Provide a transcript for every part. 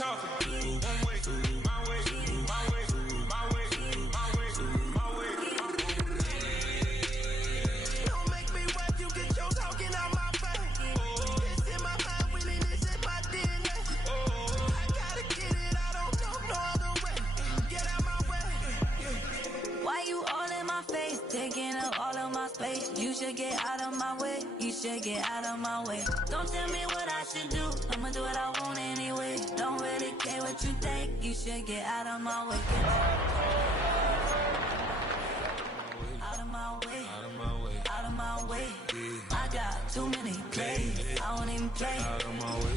talking. One way, my way, my way, my way, my way, my way. Don't make me watch you get your talking out my face. It's in my mind, winning this in my DNA. I gotta get it, I don't know no other way. Get out my way. Why you all in my face, taking up all of my space? You should get out of my way. You should get out of my way. Don't tell me what I should do. I'ma do what I want anyway. Don't really care what you think. You should get out of my way. Out of my way. Out of my way. Out of my way. I got too many plays. I won't even play. Out of my way.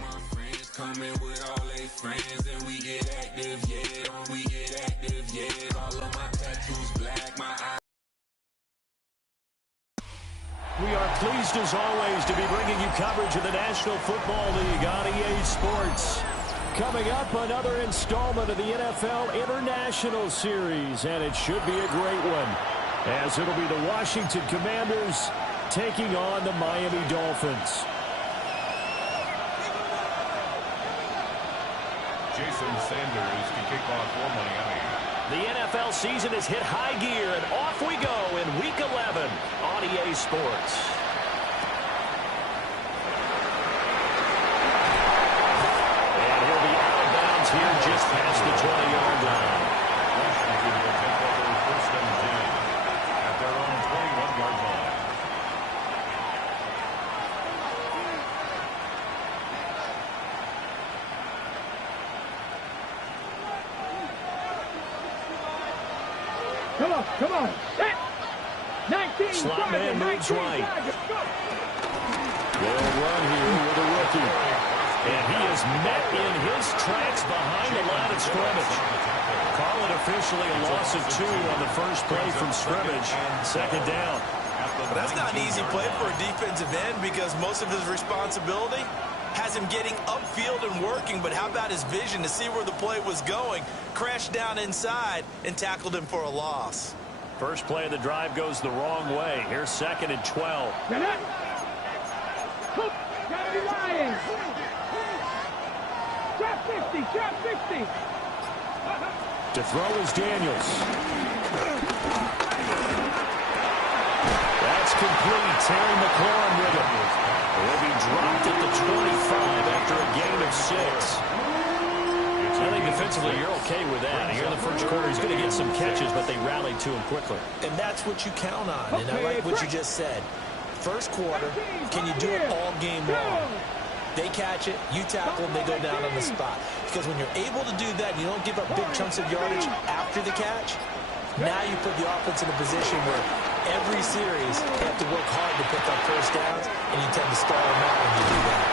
My friends coming with all their friends, and we get active, yeah. We get active, yeah. All of my tattoos black, my eyes. We are pleased, as always, to be bringing you coverage of the National Football League on EA Sports. Coming up, another installment of the NFL International Series, and it should be a great one, as it'll be the Washington Commanders taking on the Miami Dolphins. Jason Sanders to kick off for Miami. The NFL season has hit high gear, and off we go in Week 11 on EA Sports. And he'll be out of bounds here just past the 20-yard line. Washington will take over first and 10 at their own 21-yard line. Come on, come on. 19. Slot man moves right. Good run here with a rookie. And he is met in his tracks behind the line of scrimmage. Call it officially a loss of 2 on the first play from scrimmage. Second down. But that's not an easy play for a defensive end because most of his responsibility has him getting upfield and working, but how about his vision to see where the play was going? Crashed down inside and tackled him for a loss. First play of the drive goes the wrong way. Here's second and 12. Lions. Trap 50, trap 50. To throw is Daniels. That's complete. Terry McLaurin with it. Will be dropped at the 25 after a gain of 6. I think defensively you're okay with that. Here in the first quarter, he's going to get some catches, but they rallied to him quickly. And that's what you count on, and I like what you just said. First quarter, can you do it all game long? They catch it, you tackle them, they go down on the spot. Because when you're able to do that, and you don't give up big chunks of yardage after the catch, now you put the offense in a position where every series you have to work hard to pick up first downs, and you tend to stall them out when you do that.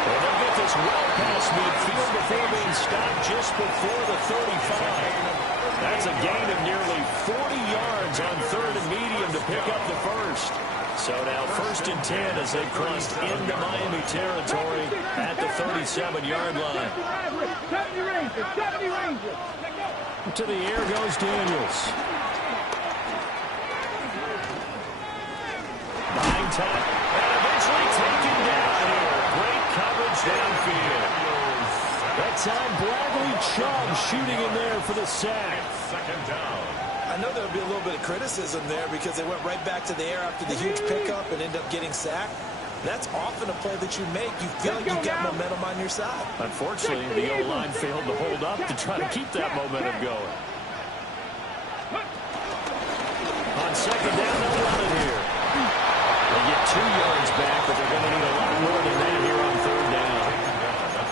Well, they'll get this well past midfield before being stopped just before the 35. That's a gain of nearly 40 yards on third and medium to pick up the first. So now first and 10 as they crossed into Miami territory at the 37-yard line. 70 Rangers, 70 Rangers. To the air goes Daniels. Behind top, and eventually taken down here. Great coverage downfield. That time, Bradley Chubb shooting in there for the sack. Second down. I know there'll be a little bit of criticism there because they went right back to the air after the huge pickup and ended up getting sacked. That's often a play that you make. You feel like you've got momentum on your side. Unfortunately, the O-line failed to hold up to try to keep that momentum going. On second down, they'll run it here. They get 2 yards back, but they're going to need a lot more than that here on third down.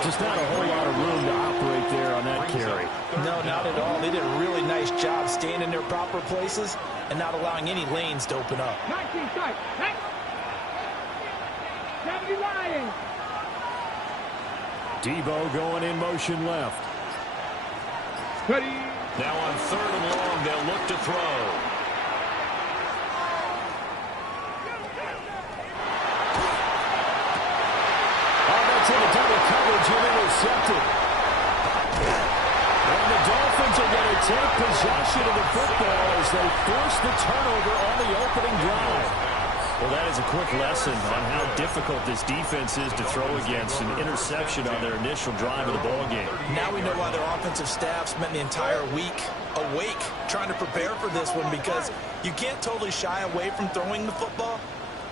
Just not a whole lot of room to operate there on that carry. No, not at all. They did a really nice job staying in their proper places and not allowing any lanes to open up. 19 strike. 70 Lions. Debo going in motion left. Ready. Now on third and long, they'll look to throw. To the double coverage and intercepted. And the Dolphins are going to take possession of the football as they force the turnover on the opening drive. Well, that is a quick lesson on how difficult this defense is to throw against. An interception on their initial drive of the ball game. Now we know why their offensive staff spent the entire week awake trying to prepare for this one, because you can't totally shy away from throwing the football,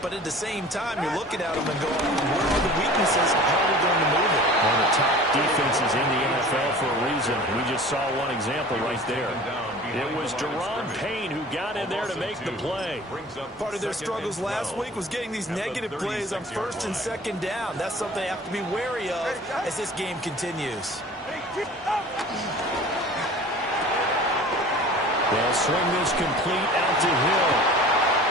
but at the same time, you're looking at them and going, where are the weaknesses? How are we going to move it? One of the top defenses in the NFL for a reason. We just saw one example right there. It was Daron Payne who got in there to make the play. Part of their struggles last week was getting these negative plays on first and second down. That's something they have to be wary of as this game continues. They'll swing this complete out to Hill.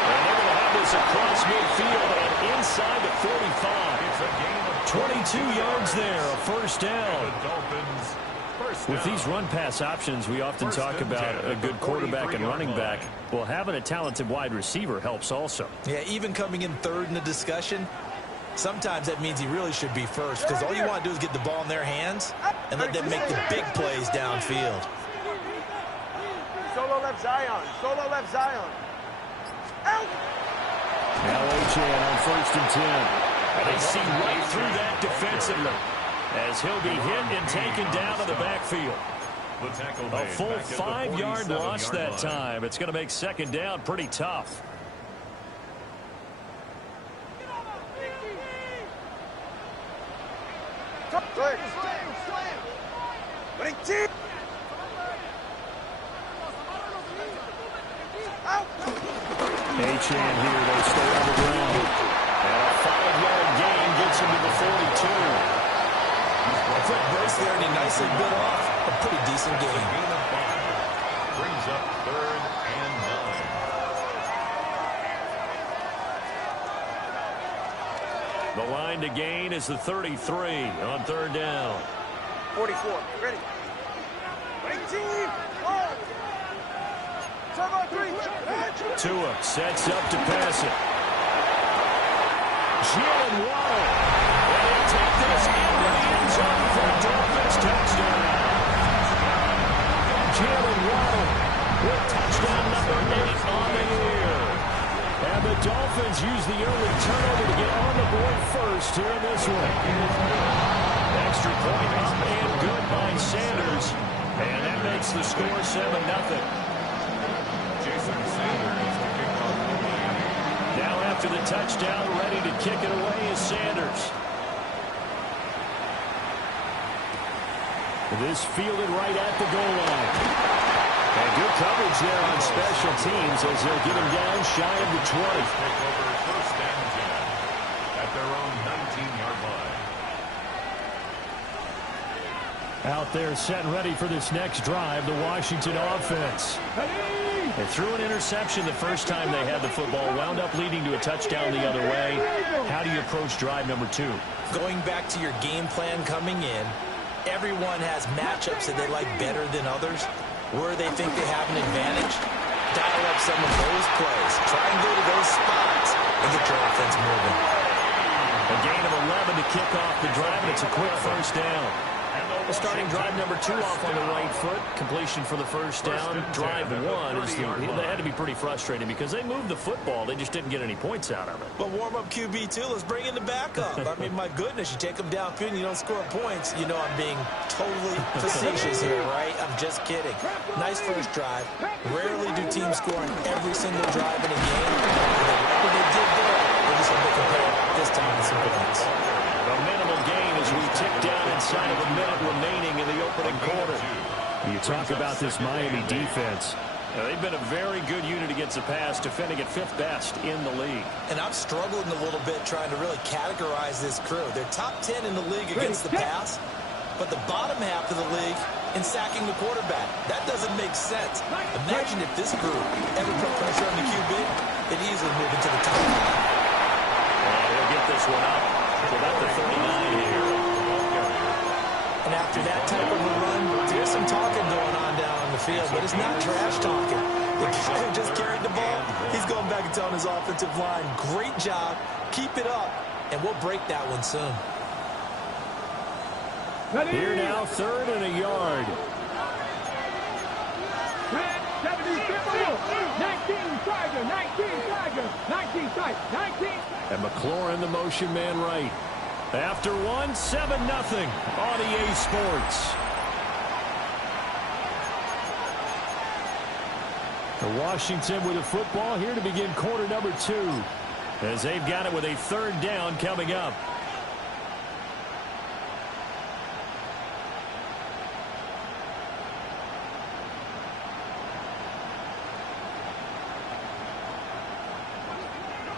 And they're going to have this across midfield and inside the 45. 22 yards there, a first down. With these run-pass options, we often talk about a good quarterback and running back. Well, having a talented wide receiver helps also. Yeah, even coming in third in the discussion, sometimes that means he really should be first, because all you want to do is get the ball in their hands and let them make the big plays downfield. Solo left Zion. Solo left Zion. Out! Now Achane on 1st and 10. And they see right through that defensively as he'll be hit and taken down to the backfield. A full 5-yard loss that time. It's going to make second down pretty tough. Achane here, they stay on the ground. And a 5-yard gain gets him to the 42. A quick brace there, and he nicely bit off a pretty decent game. Brings up 3rd and 9. The line to gain is the 33 on 3rd down. 44. Ready. Team. Tua sets up to pass it. Jalen Waddle. And he'll take this into the end zone for a Dolphins touchdown. Jalen Waddle with touchdown number 8 on the year. And the Dolphins use the early turnover to get on the board first here in this one. Extra point up and good by Sanders. And that makes the score 7-0. Now after the touchdown, ready to kick it away is Sanders. This fielded right at the goal line. And good coverage there on special teams as they'll get him down shy of the 20. Take over 1st and 10 at their own 19-yard line. Out there set and ready for this next drive, the Washington offense. They threw an interception the first time they had the football, wound up leading to a touchdown the other way. How do you approach drive number 2? Going back to your game plan coming in, everyone has matchups that they like better than others, where they think they have an advantage. Dial up some of those plays. Try and go to those spots and get your offense moving. A gain of 11 to kick off the drive, and it's a quick first down. Starting drive number 2 off on the right foot. Completion for the first down. Drive 1 is they had to be pretty frustrating because they moved the football. They just didn't get any points out of it. But warm-up QB, too. Let's bring in the backup. I mean, my goodness, you take them downfield and you don't score points. You know I'm being totally facetious here, right? I'm just kidding. Nice first drive. Rarely do teams score on every single drive in a game. What they did there, they just hope they can pay it this time with some points. A minimal gain as we tick down inside of a minute remaining in the opening quarter. You talk about this Miami defense. They've been a very good unit against the pass, defending at 5th best in the league. And I'm struggling a little bit trying to really categorize this crew. They're top 10 in the league against the pass, but the bottom half of the league in sacking the quarterback. That doesn't make sense. Imagine if this group ever put pressure on the QB, they'd easily move into the top 5. We'll get this one up. So about the 39 here. And after that type of a run, there's some talking going on down on the field, but it's not trash talking. The guy who just carried the ball, he's going back and telling his offensive line, great job, keep it up, and we'll break that one soon. Here now, 3rd and a yard. 72, 19, Tiger, 19 Tiger, 19 Tiger, 19. And McLaurin, the motion man right. After one, 7-0 on EA Sports. The Washington with the football here to begin quarter number 2, as they've got it with a third down coming up.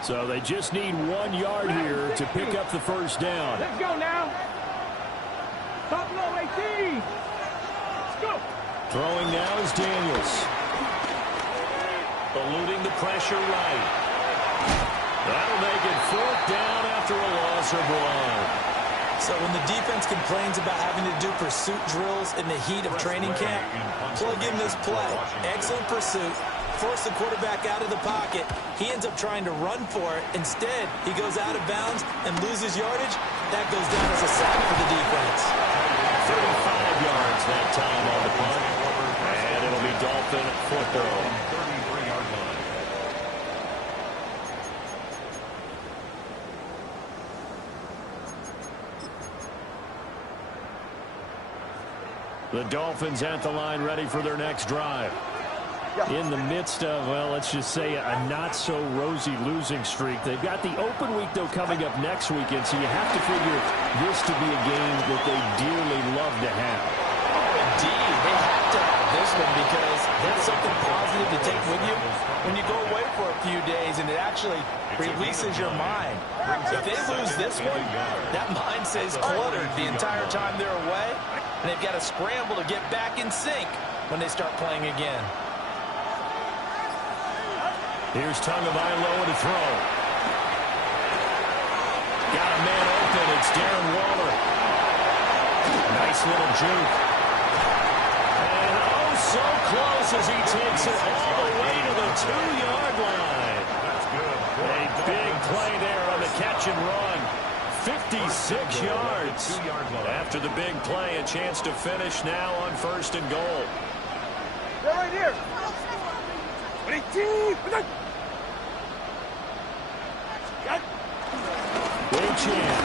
So they just need 1 yard here to pick up the first down. Let's go now. Top low 18. Let's go. Throwing now is Daniels. Eluding the pressure right. That'll make it 4th down after a loss of 1. So when the defense complains about having to do pursuit drills in the heat of training camp, plug in this play. Excellent pursuit. Force the quarterback out of the pocket. He ends up trying to run for it. Instead, he goes out of bounds and loses yardage. That goes down as a sack for the defense. 35 yards that time on the punt. And it'll be Dolphin football. 33-yard line. The Dolphins at the line, ready for their next drive. In the midst of, well, let's just say a not-so-rosy losing streak. They've got the open week, though, coming up next weekend, so you have to figure this to be a game that they dearly love to have. Oh, indeed. They have to have this one because that's something positive to take with you when you go away for a few days, and it actually releases your mind. If they lose this one, that mind stays cluttered the entire time they're away, and they've got to scramble to get back in sync when they start playing again. Here's Tagovailoa to throw. Got a man open. It's Darren Waller. Nice little juke. And oh, so close as he takes it all the way to the 2-yard line. That's good. A big play there on the catch and run. 56 yards. After the big play, a chance to finish now on 1st and goal. They're right here. Wei Chan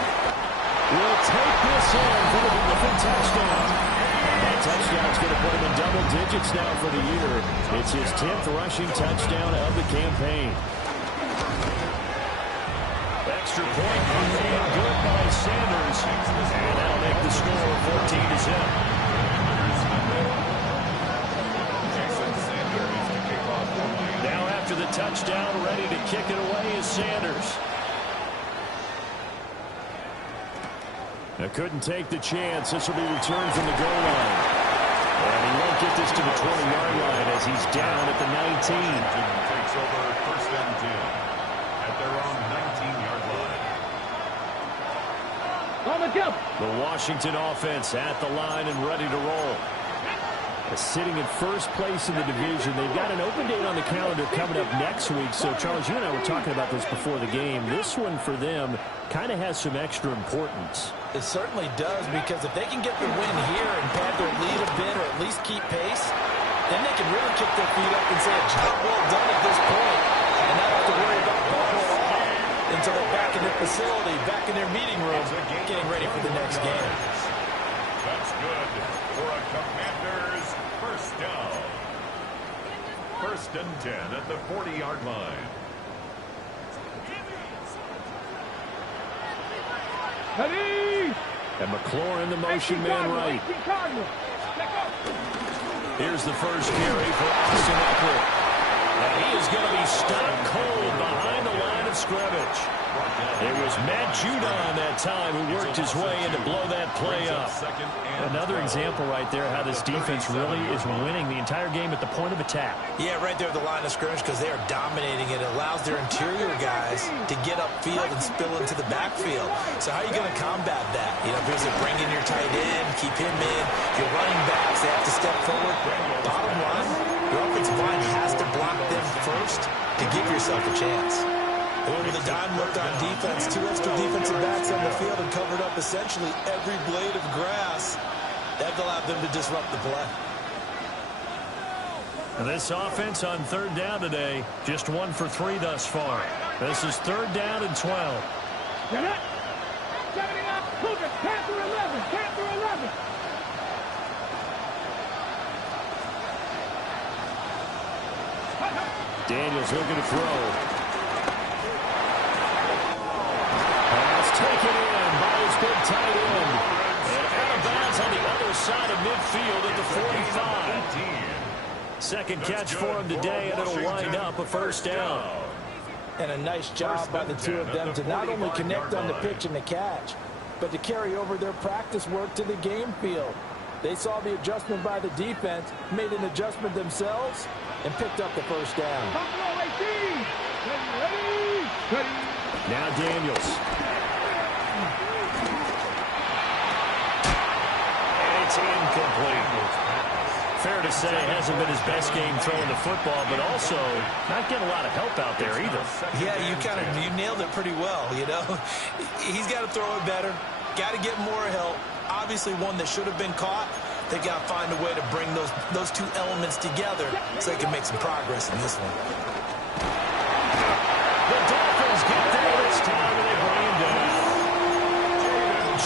will take this in for the Dolphin touchdown. That touchdown's going to put him in double digits now for the year. It's his 10th rushing touchdown of the campaign. Extra point made good by Sanders. And that'll make the score 14-0. Now after the touchdown, ready to kick it away is Sanders. Now couldn't take the chance. This will be returned from the goal line. And he won't get this to the 20-yard line as he's down at the 19. Takes over 1st and 10 at their own 19-yard line. On the jump. The Washington offense at the line and ready to roll. Sitting in first place in the division. They've got an open date on the calendar coming up next week. So, Charles, you and I were talking about this before the game. This one for them kind of has some extra importance. It certainly does, because if they can get the win here and pad their lead a bit or at least keep pace, then they can really kick their feet up and say a job well done at this point and not have to worry about Buffalo until they're back in their facility, back in their meeting room, getting ready for the next game. That's good for a Commanders first down. 1st and 10 at the 40-yard line. Ready. And McLaurin, the motion man right. Here's the first carry for Austin Eckler. And he is going to be stopped cold behind the line of scrimmage. It was Matt Judon that time who worked his way in to blow that play up. Another example right there how this defense really is winning the entire game at the point of attack. Yeah, right there at the line of scrimmage, because they are dominating it. It allows their interior guys to get upfield and spill into the backfield. So how are you going to combat that? You know, because they bring in your tight end, keep him in. Your running backs, they have to step forward. Bottom line, your offensive line has to block them first to give yourself a chance. With a dime look on defense, 2 extra defensive backs on the field and covered up essentially every blade of grass. That allowed them to disrupt the play. And this offense on third down today, just 1 for 3 thus far. This is third down and 12. Get it. Setting up. Cougar. Panther 11. Panther 11. Daniels looking to throw. Pass taken in by his big tight end. And out of bounds on the other side of midfield at the 45. Second catch for him today, and it'll wind up a first down. And a nice job by the two of them to not only connect on the pitch and the catch, but to carry over their practice work to the game field. They saw the adjustment by the defense, made an adjustment themselves, and picked up the first down. Now Daniels. And it's incomplete. Fair to say it hasn't been his best game throwing the football, but also not getting a lot of help out there either. Yeah, you nailed it pretty well, you know. He's got to throw it better, got to get more help. Obviously one that should have been caught. They got to find a way to bring those two elements together so they can make some progress in this one. The Dolphins get there this time, and they bring him down.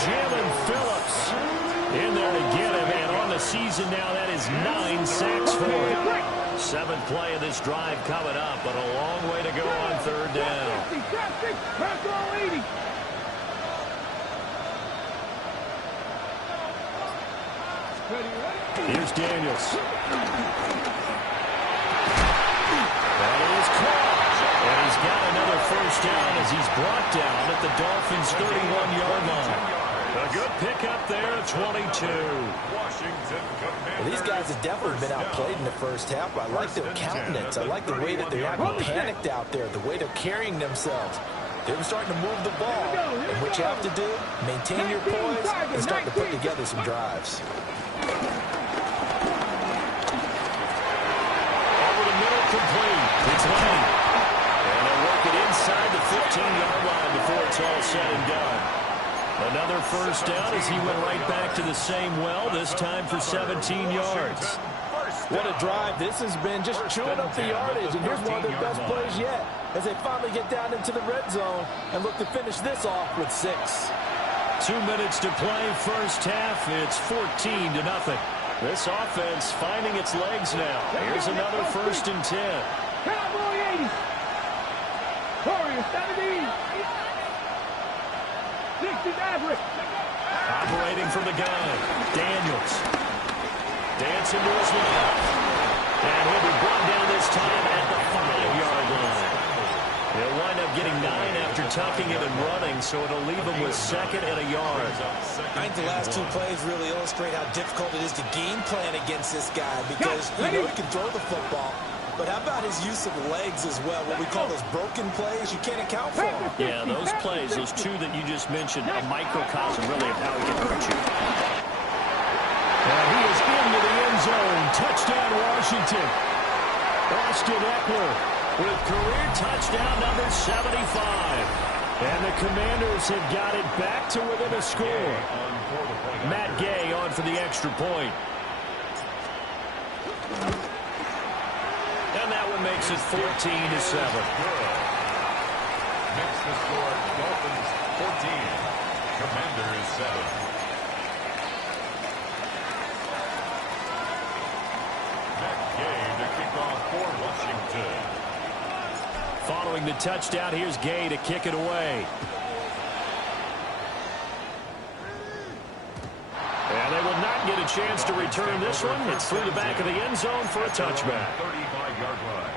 Jalen Phillips in there to get him, and on the season now, that is 9 sacks for him. 7th play of this drive coming up, but a long way to go on third down. Here's Daniels. That is caught. And he's got another first down as he's brought down at the Dolphins' 31-yard line. A good pickup there at 22. Well, these guys have definitely been outplayed in the first half. I like their countenance. I like the way that they're acting panicked out there, the way they're carrying themselves. They're starting to move the ball. And what you have to do, maintain your poise and start to put together some drives. Complete. It's Lane. And they'll work it inside the 15-yard line before it's all said and done. Another first down as he went right back to the same well, this time for 17 yards. What a drive this has been, just chewing up the yardage. And here's one of their best plays yet as they finally get down into the red zone and look to finish this off with 6. 2 minutes to play first half. It's 14-0. This offense finding its legs now. Here's another 1st and 10. Cowboy 80. Warrior 70. 60 Maverick. Operating from the gun. Daniels. Dancing to his left. And he'll be brought down this time at the 5-yard line. He'll wind up getting 9 after tucking it and running, so it'll leave him with 2nd and a yard. I think the last 2 plays really illustrate how difficult it is to game plan against this guy because, you know, he can throw the football. But how about his use of legs as well? What we call those broken plays, you can't account for them. Yeah, those plays, those 2 that you just mentioned, a microcosm really of how he can hurt you. And he is into the end zone. Touchdown, Washington. Austin Eckler with career touchdown number 75. And the Commanders have got it back to within a score. Matt Gay on for the extra point. And that one makes it 14-7. Makes the score Dolphins 14, Commanders 7. Matt Gay to kick off for Washington. Following the touchdown, here's Gay to kick it away. And they will not get a chance to return this one. It's through the back of the end zone for a touchback. 35-yard line.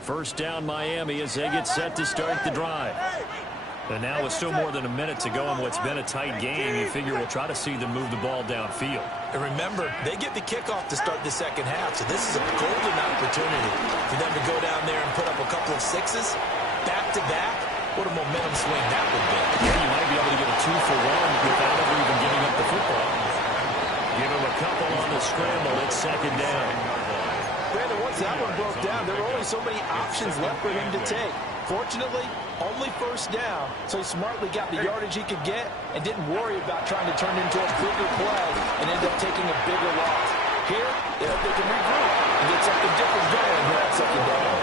First down Miami as they get set to start the drive. And now with still more than a minute to go in what's been a tight game, you figure we'll try to see them move the ball downfield. And remember, they get the kickoff to start the second half, so this is a golden opportunity for them to go down there and put up a couple of 6s, back-to-back. What a momentum swing that would be. Yeah, you might be able to get a 2-for-1 without ever even giving up the football. Give him a couple on the scramble. It's second down. Brandon, once that one broke down, there were only so many options left for him to take. Fortunately, only first down, so he smartly got the yardage he could get and didn't worry about trying to turn into a bigger play and end up taking a bigger loss. Here, they can regroup and get something different going here at second down.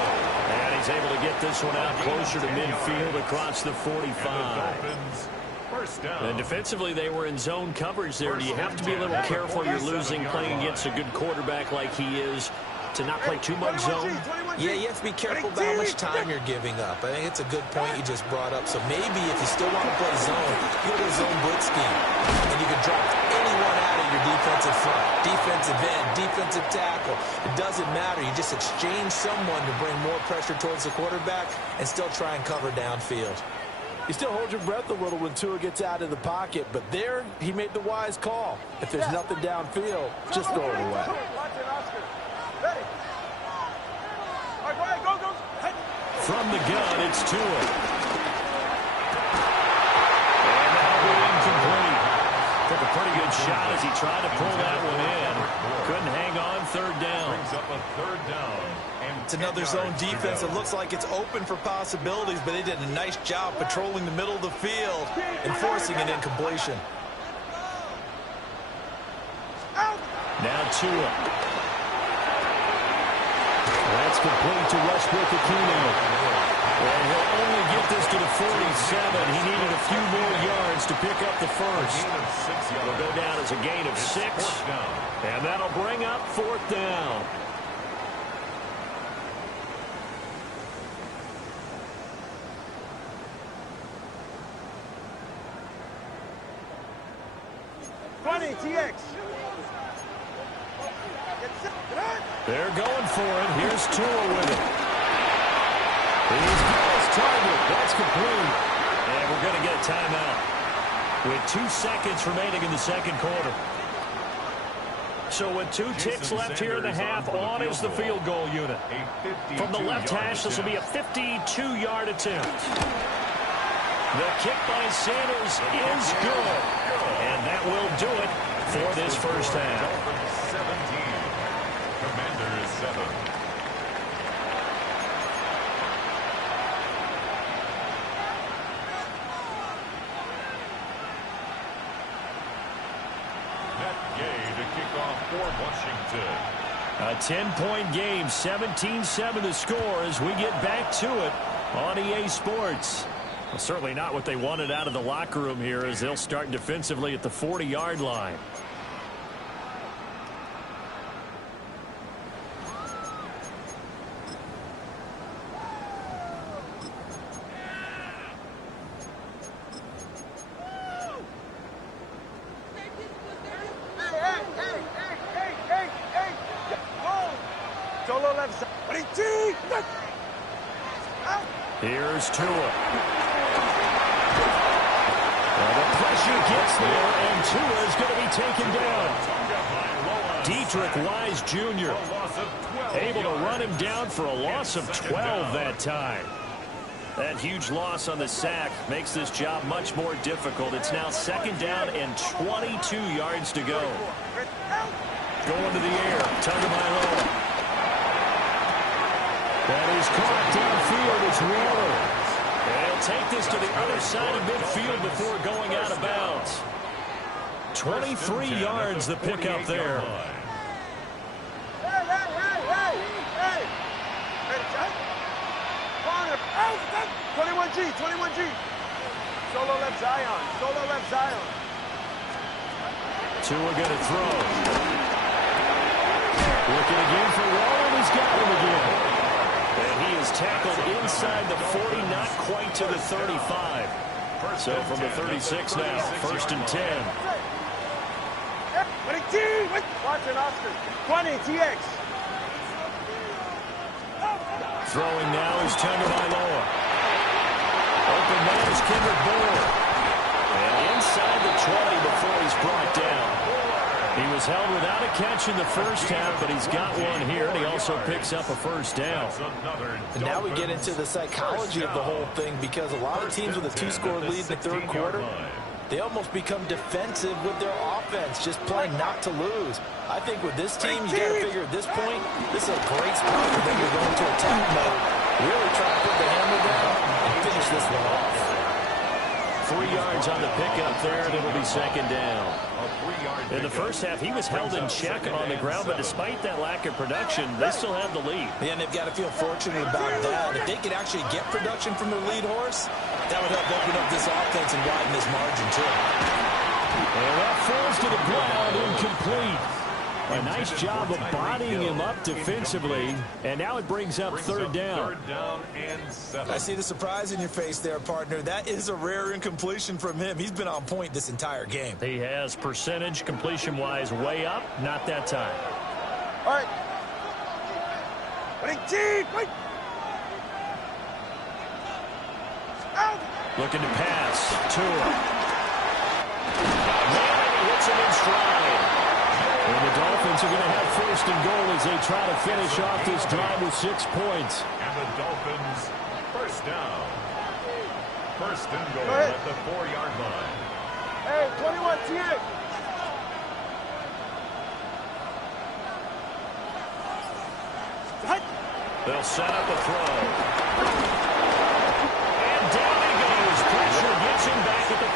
And he's able to get this one out closer to midfield across the 45. First down. And defensively, they were in zone coverage there. Do you have to be a little careful? You're losing playing against a good quarterback like he is to not play too much zone? Yeah, you have to be careful about how much time you're giving up. I think it's a good point you just brought up. So maybe if you still want to play zone, you go to zone blitz scheme. And you can drop anyone out of your defensive front, defensive end, defensive tackle. It doesn't matter. You just exchange someone to bring more pressure towards the quarterback and still try and cover downfield. You still hold your breath a little when Tua gets out of the pocket, but there he made the wise call. If there's nothing downfield, just throw it away. From the gun, it's Tua. And that'll be incomplete. Took a pretty good shot as he tried to pull that one in. Couldn't hang on, third down. Brings up a third down. It's another zone defense. It looks like it's open for possibilities, but they did a nice job patrolling the middle of the field and forcing an incompletion. Now Tua. That's complete to Westbrook-Ikhine. And he'll only get this to the 47. He needed a few more yards to pick up the first. It'll go down as a gain of 6. And that'll bring up fourth down. TX. They're going for it. Here's Tua with it. He's got his target. That's complete. And we're going to get a timeout with 2 seconds remaining in the second quarter. So with 2 ticks left here in the half, on is the field goal unit. From the left hash, this will be a 52-yard attempt. The kick by Sanders is good. And that will do it for this first half. 17. Commanders 7. Matt Gay to kick off for Washington. A 10-point game, 17-7 the score as we get back to it on EA Sports. Well, certainly not what they wanted out of the locker room here as they'll start defensively at the 40-yard line. Solo left side. Here's Tua. Well, the pressure gets there, and Tua is going to be taken down. Dedrick Wise Jr. able to run him down for a loss of 12 that time. That huge loss on the sack makes this job much more difficult. It's now second down and 22 yards to go. Going to the air, Tagovailoa. That is caught downfield. It's Waller. And he'll take this to the other side of midfield before going out of bounds. 23 yards the pickup there. Hey! 21G. Solo left Zion. Tua going to throw. Looking again for Waller, and he's got him again. And he is tackled inside the 40, not quite to the 35. So from the 36 now, first and 10. 20T! Watching Oscar. 20, TX. Throwing now is Tagovailoa. Open man is Kendrick Bourne. And inside the 20 before he's brought down. He was held without a catch in the first half, but he's got one here, and he also picks up a first down. And now we get into the psychology of the whole thing, because a lot of teams with a 2-score lead in the third quarter, they almost become defensive with their offense, just playing not to lose. I think with this team, you got to figure at this point, this is a great spot for them to go into attack mode Really trying to put the hammer down and finish this one off. 3 yards on the pickup there, and it'll be second down. In the first half, he was held in check on the ground, but despite that lack of production, they still have the lead. Yeah, and they've got to feel fortunate about that. If they could actually get production from their lead horse, that would help open up this offense and widen this margin, too. And that falls to the ground, incomplete. A nice job of bodying him up defensively, and now it brings up third down. Third down and 7. I see the surprise in your face there, partner. That is a rare incompletion from him. He's been on point this entire game. He has percentage completion-wise way up, not that time. All right. Wait. Out. Looking to pass. Tua. Manning hits him in stride. And the Dolphins are going to have first and goal as they try to finish off this drive with 6 points. And the Dolphins, first down. First and goal at the 4-yard line. Hey, 21, T8. They'll set up a throw. And down he goes. Pressure gets him back at the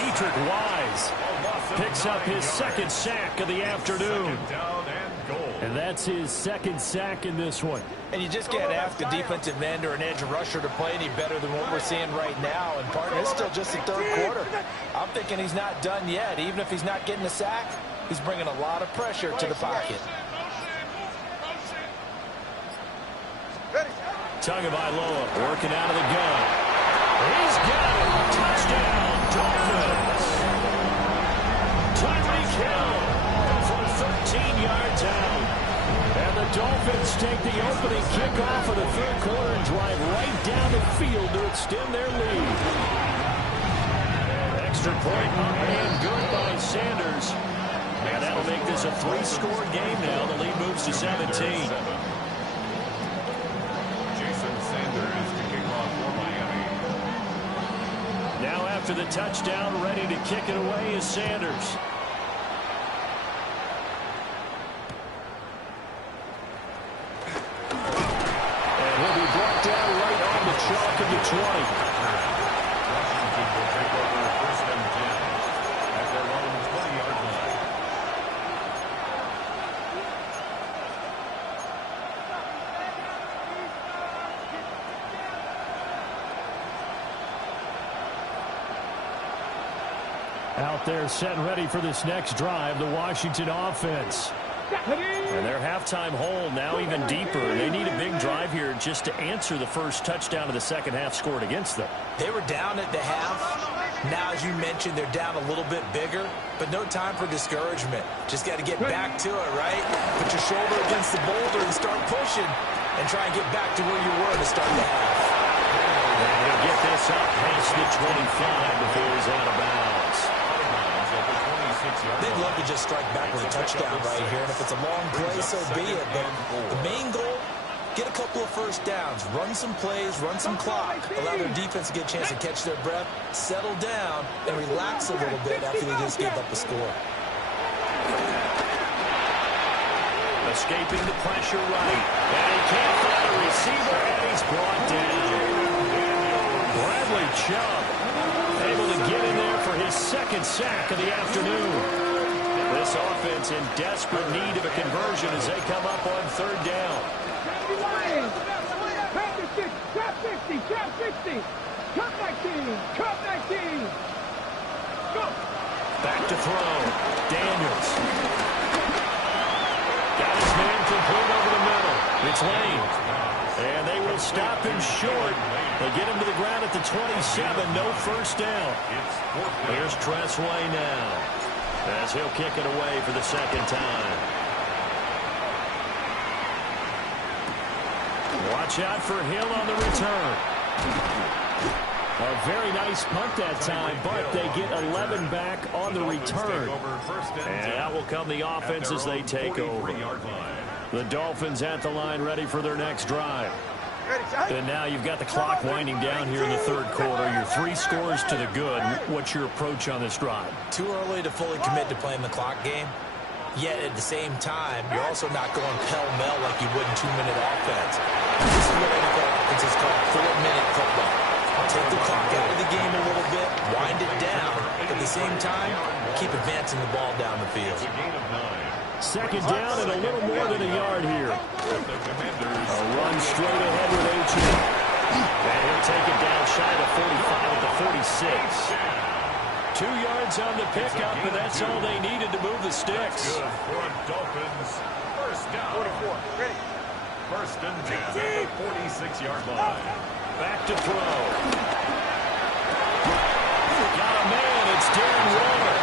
14. Dietrich Wise picks up his second sack of the afternoon. And that's his second sack in this one. And you just can't ask a defensive end or an edge rusher to play any better than what we're seeing right now. And, partner, it's still just the third quarter. I'm thinking he's not done yet. Even if he's not getting a sack, he's bringing a lot of pressure to the pocket. Tagovailoa working out of the gun. He's got it. Touchdown, Dolphins. Tyreek Hill for 13 yards out. And the Dolphins take the opening kickoff of the third quarter and drive right down the field to extend their lead. Extra point and good by Sanders. And that'll make this a 3-score game now. The lead moves to 17. Now after the touchdown, ready to kick it away is Sanders. And he'll be brought down right on the chalk of the 20. Washington will take over first and 10 at their own 20-yard line. Out there set and ready for this next drive, the Washington offense. And their halftime hole now even deeper. They need a big drive here just to answer the first touchdown of the second half scored against them. They were down at the half. Now, as you mentioned, they're down a little bit bigger, but no time for discouragement. Just got to get back to it, right? Put your shoulder against the boulder and start pushing and try and get back to where you were to start the half. And he'll get this up past the 25 before he's out of bounds. They'd love to just strike back with a touchdown right here, and if it's a long play, so be it. But the main goal, get a couple of first downs, run some plays, run some clock, allow their defense to get a chance to catch their breath, settle down, and relax a little bit after they just gave up a score. Escaping the pressure right. And he can't find a receiver, and he's brought down. Bradley Chubb able to get in there for his second sack of the afternoon. This offense in desperate need of a conversion as they come up on third down. Trap 50, trap 60, trap 19, trap 19. Go. Back to throw. Daniels. Got his man complete over the middle. It's Lane. And they will stop him short. They get him to the ground at the 27. No first down. Here's Tress Way now as he'll kick it away for the second time. Watch out for Hill on the return. A very nice punt that time, but they get 11 back on the return. And out will come the offense as they take over. The Dolphins at the line ready for their next drive. And now you've got the clock winding down here in the third quarter. Your 3 scores to the good. What's your approach on this drive? Too early to fully commit to playing the clock game. Yet at the same time, you're also not going pell-mell like you would in 2-minute offense. This is what NFL offenses call 4-minute football. Take the clock out of the game a little bit, wind it down, but at the same time, keep advancing the ball down the field. Second down and a little more than a yard here. A run straight ahead with Achane. And he'll take it down shy of 45 at the 46. 2 yards on the pickup, and that's all they needed to move the sticks. Good for Dolphins. First down. 44. Ready. First and 10 at the 46-yard line. Back to throw. Got a man. It's Darren Waller.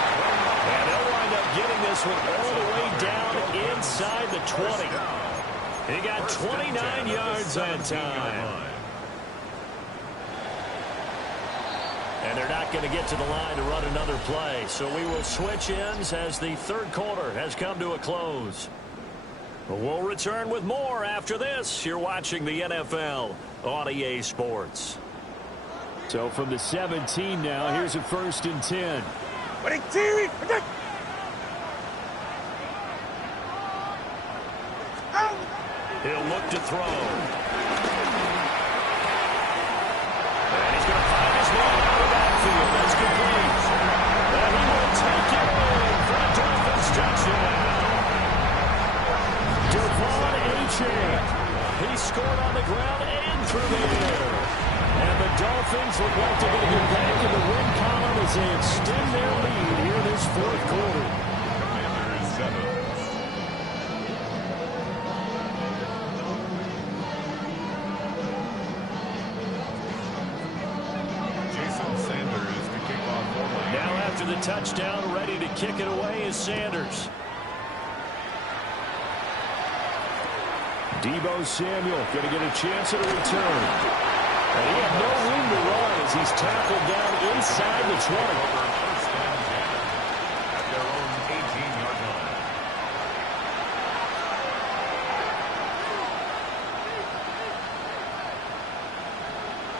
And they'll wind up getting this one all the way down inside the 20. He got 29 yards that time. And they're not going to get to the line to run another play. So we will switch ends as the third quarter has come to a close. We'll return with more after this. You're watching the NFL on EA Sports. So from the 17 now, here's a 1st and 10. He'll look to throw. And he's going to find his way out of the backfield. That's complete. And he will take it in for a Dolphins touchdown. Devon Achane. He scored on the ground and through the air. And the Dolphins look like they're going to get back in the win column as they extend their lead here this fourth quarter. Commanders 7. The touchdown, ready to kick it away is Sanders. Deebo Samuel going to get a chance at a return. And he had no room to run as he's tackled down inside the 20. First and 10 at their own 18-yard line.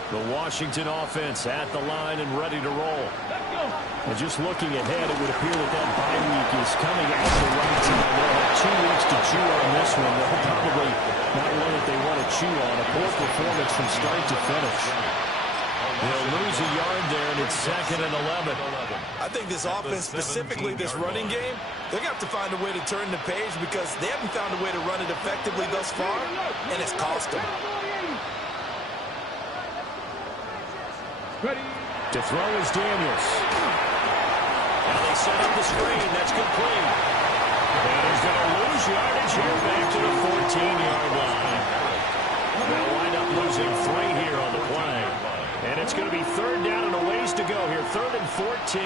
The Washington offense at the line and ready to roll. And just looking ahead, it would appear that bye week is coming at the right time. They'll have 2 weeks to chew on this one. They'll probably not one that they want to chew on. A poor performance from start to finish. They'll lose a yard there, and it's 2nd and 11. I think this offense, specifically this running game, they're going to have to find a way to turn the page because they haven't found a way to run it effectively thus far, and it's cost them. Ready. To throw is Daniels. Now they set up the screen. That's complete. And he's going to lose yardage here back to the 14-yard line. They'll wind up losing 3 here on the play. And it's going to be 3rd down and a ways to go here. 3rd and 14.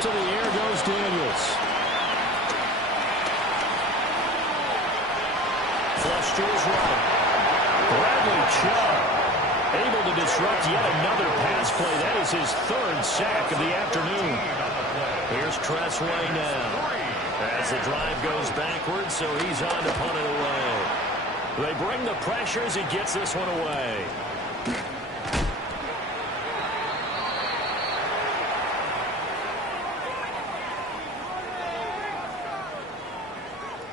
To the air goes Daniels. Flush to his right. Bradley Chubb able to disrupt yet another pass play. That is his 3rd sack of the afternoon. Here's Tressway now. As the drive goes backwards, so he's on to punt it away. They bring the pressure as he gets this one away.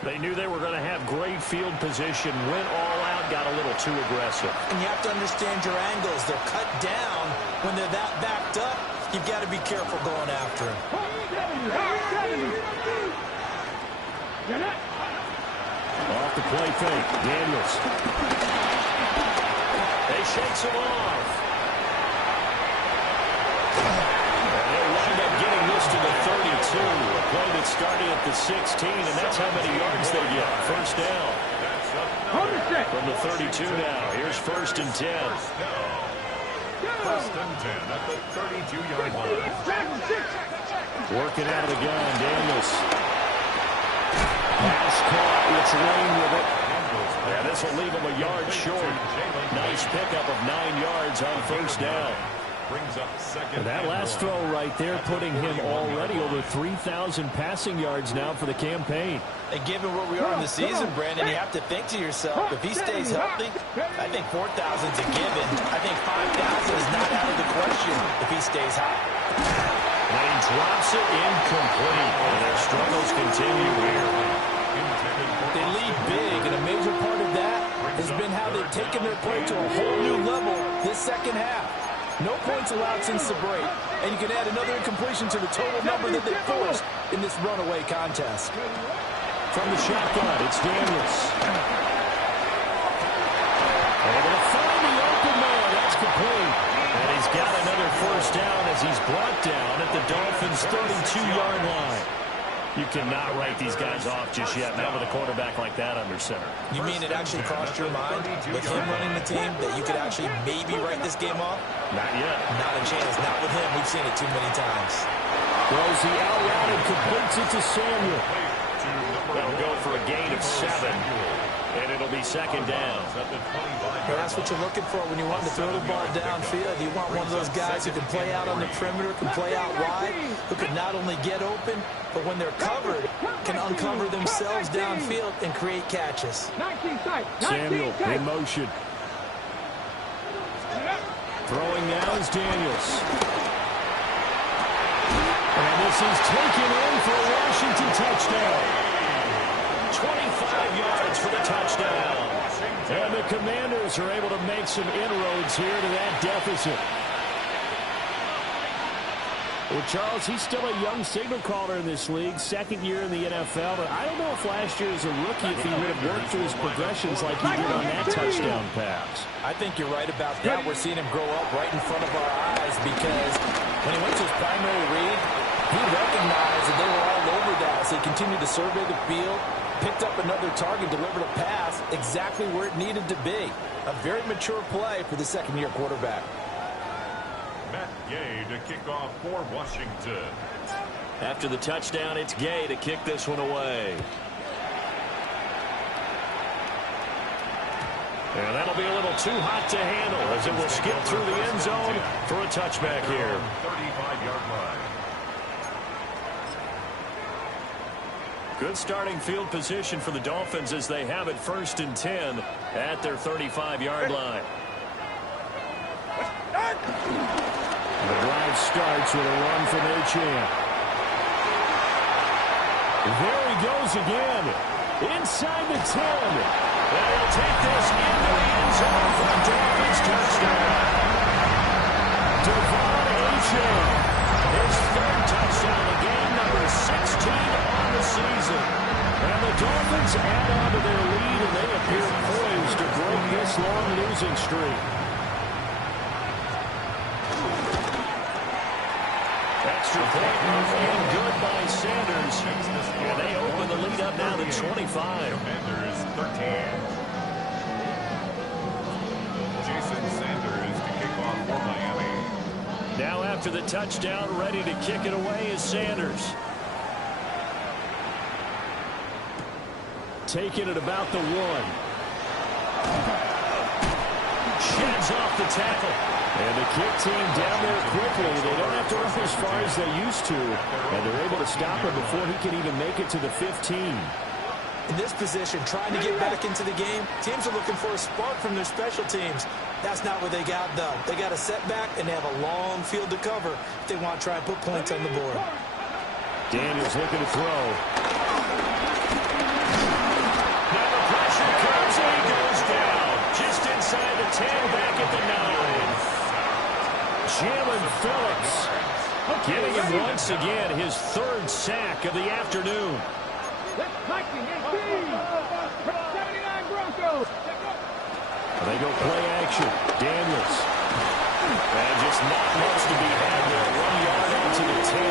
They knew they were going to have great field position, went all out, got a little too aggressive. And you have to understand your angles. They're cut down. When they're that backed up, you've got to be careful going after him. Off the play fake, Daniels. They shakes him off. And they wind up getting this to the 32. A play that started at the 16, and that's how many yards they get. 1st down. From the 32 now. Here's 1st and 10. 1st and 10 at the 32-yard line. Working out of the gun, Daniels. Pass caught. It's Lane with it. Yeah, this will leave him a yard short. Nice pickup of 9 yards on 1st down. Brings up 2nd. And that last throw right there putting him already over 3,000 passing yards now for the campaign. And given where we are in the season, Brandon, you have to think to yourself, if he stays healthy, I think 4,000's a given. I think 5,000 is not out of the question if he stays hot. And he drops it incomplete. And their struggles continue here. They lead big, and a major part of that has been how they've taken their play to a whole new level this second half. No points allowed since the break, and you can add another incompletion to the total number that they forced in this runaway contest. From the shotgun, it's Daniels. Able to find the open man. That's complete. And he's got another first down as he's brought down at the Dolphins' 32-yard line. You cannot write these guys off just yet, not with a quarterback like that under center. You mean it actually crossed your mind with him running the team that you could actually maybe write this game off? Not yet. Not a chance. Not with him. We've seen it too many times. Throws the out route and completes it to Samuel. That'll go for a gain of 7. And it'll be second down. Well, that's what you're looking for when you want to throw the ball downfield. You want one of those guys who can play out on the perimeter, can play out wide, who can not only get open, but when they're covered, can uncover themselves downfield and create catches. Samuel in motion. Throwing now is Daniels. And this is taken in for a Washington touchdown. 25 yards for the touchdown. And the Commanders are able to make some inroads here to that deficit. Well, Charles, he's still a young signal caller in this league, second year in the NFL. But I don't know if last year as a rookie, if he would have worked through his progressions like he did on that touchdown pass. I think you're right about that. We're seeing him grow up right in front of our eyes because when he went to his primary read, he recognized that they were all over that. So he continued to survey the field, picked up another target, delivered a pass exactly where it needed to be. A very mature play for the second-year quarterback. Matt Gay to kick off for Washington. After the touchdown, it's Gay to kick this one away. And that'll be a little too hot to handle as it will skip through the end zone for a touchback here. 35-yard line. Good starting field position for the Dolphins as they have it 1st and 10 at their 35-yard line. The drive starts with a run from Achane. There he goes again. Inside the 10. And he'll take this into the end zone for a Dolphins touchdown. Devon Achane. His 3rd touchdown of game number 16 on the season. And the Dolphins add on to their lead, and they appear poised to break this long losing streak. Extra point and good by Sanders. And they open the lead up now to 25. Commanders 13. Jason Sanders to kick off for Miami. Now after the touchdown, ready to kick it away is Sanders. Taking it about the 1. Sheds off the tackle. And the kick team down there quickly. They don't have to run as far as they used to. And they're able to stop him before he can even make it to the 15. In this position, trying to get back into the game, teams are looking for a spark from their special teams. That's not what they got, though. They got a setback, and they have a long field to cover if they want to try and put points on the board. Daniels looking to throw. Now the pressure comes, and he goes down. Just inside the 10, back at the 9. Jalen Phillips getting him once again his 3rd sack of the afternoon. They go play action. Daniels. And just not much to be had there. 1 yard out to the 10.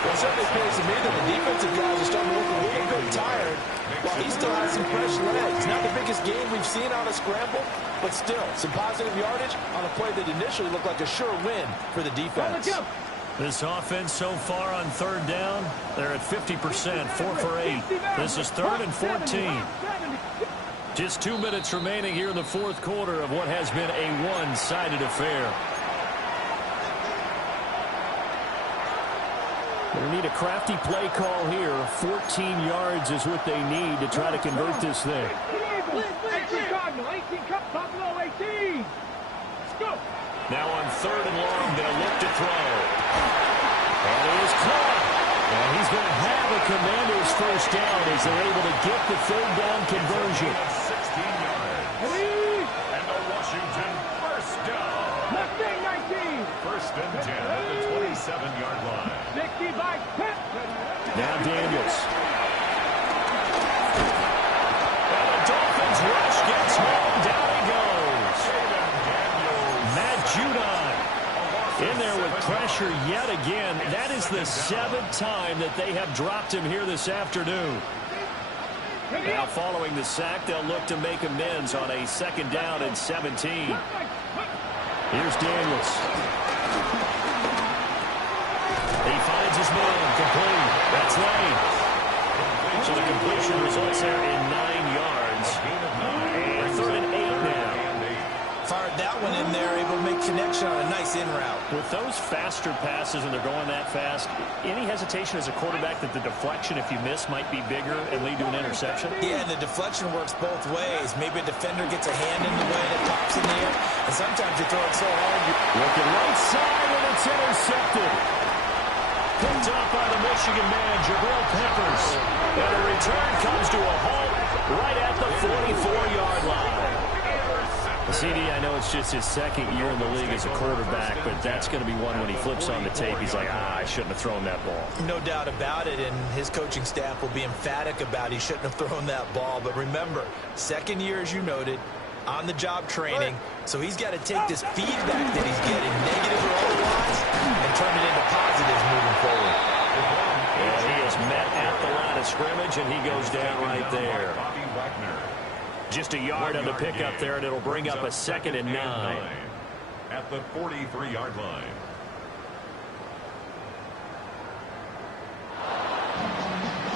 Well, it certainly appears to me that the defensive guys are starting to look a little bit tired while he still has some fresh legs. Not the biggest game we've seen on a scramble, but still some positive yardage on a play that initially looked like a sure win for the defense. This offense so far on 3rd down, they're at 50%, 4 for 8. This is 3rd and 14. Just 2 minutes remaining here in the 4th quarter of what has been a one-sided affair. They need a crafty play call here. 14 yards is what they need to try to convert this thing. Now on 3rd and long, they'll look to throw. Commanders first down as they're able to get the third down conversion. 16 yards. And the Washington first down. Left in 19. First and 10 at the 27-yard line. 60 by 10. Now Daniels. And the Dolphins rush gets home. Down he goes. Matt Judon in there with pressure yet again. That is the 7th time that they have dropped him here this afternoon. Now following the sack, they'll look to make amends on a 2nd down and 17. Here's Daniels. He finds his man, complete. That's Lane. So the completion results there in 9 yards. And 3rd and 8 now. Fired that one in there, able to make connection on a nice in route. With those faster passes and they're going that fast, any hesitation as a quarterback that the deflection, if you miss, might be bigger and lead to an interception? Yeah, and the deflection works both ways. Maybe a defender gets a hand in the way and it pops in the air, and sometimes you throw it so hard. Looking right side, and it's intercepted. Picked up by the Michigan man, Jabril Peppers. And a return comes to a halt right at the 44-yard line. CD, I know it's just his 2nd year in the league as a quarterback, but that's going to be one when he flips on the tape, he's like, I shouldn't have thrown that ball. No doubt about it, and his coaching staff will be emphatic about he shouldn't have thrown that ball. But remember, 2nd year, as you noted, on-the-job training, so he's got to take this feedback that he's getting, negative or otherwise, and turn it into positives moving forward. And he is met at the line of scrimmage, and he goes down right there. Bobby Wagner. Just a yard on the pickup there, and it'll bring up a 2nd and 9. At the 43-yard line.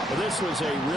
Well, this was a real